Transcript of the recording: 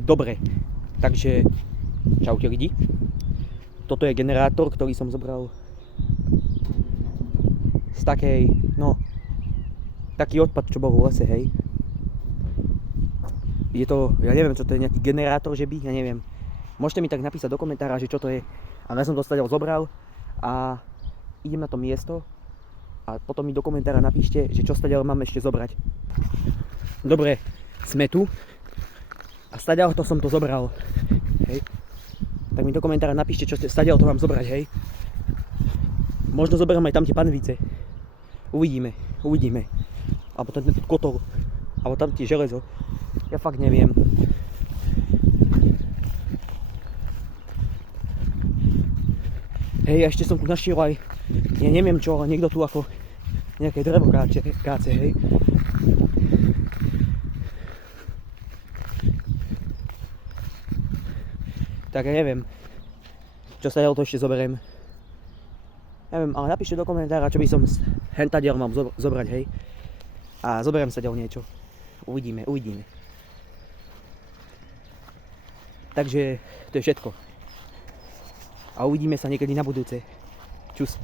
Dobre, takže čaute lidi. Toto je generátor, ktorý som zobral z takej, taký odpad, čo bol v lese, hej. Je to, ja neviem, čo to je, nejaký generátor, že by, ja neviem. Môžete mi tak napísať do komentára, že čo to je. Ale ja som to stadiaľ zobral a idem na to miesto a potom mi do komentára napíšte, že čo stadiaľ mám ešte zobrať. Dobre, sme tu a stadiaľ to som to zobral, hej. Tak mi do komentára napíšte, čo stadiaľ to mám zobrať, hej. Možno zoberiem aj tam tie panvice. Uvidíme. Alebo ten kotol. Alebo tam tie železo. Ja fakt neviem. Hej, a ešte som tu našiel aj, ja neviem čo, ale niekto tu ako nejaké drevo káce, hej. Tak ja neviem, čo sa to ešte zoberiem. Neviem, ale napíšte do komentára, čo by som hentadiaľ mám zobrať, hej. A zoberiem sa ďal niečo. Uvidíme. Takže to je všetko. A uvidíme sa niekedy na budúce. Čus.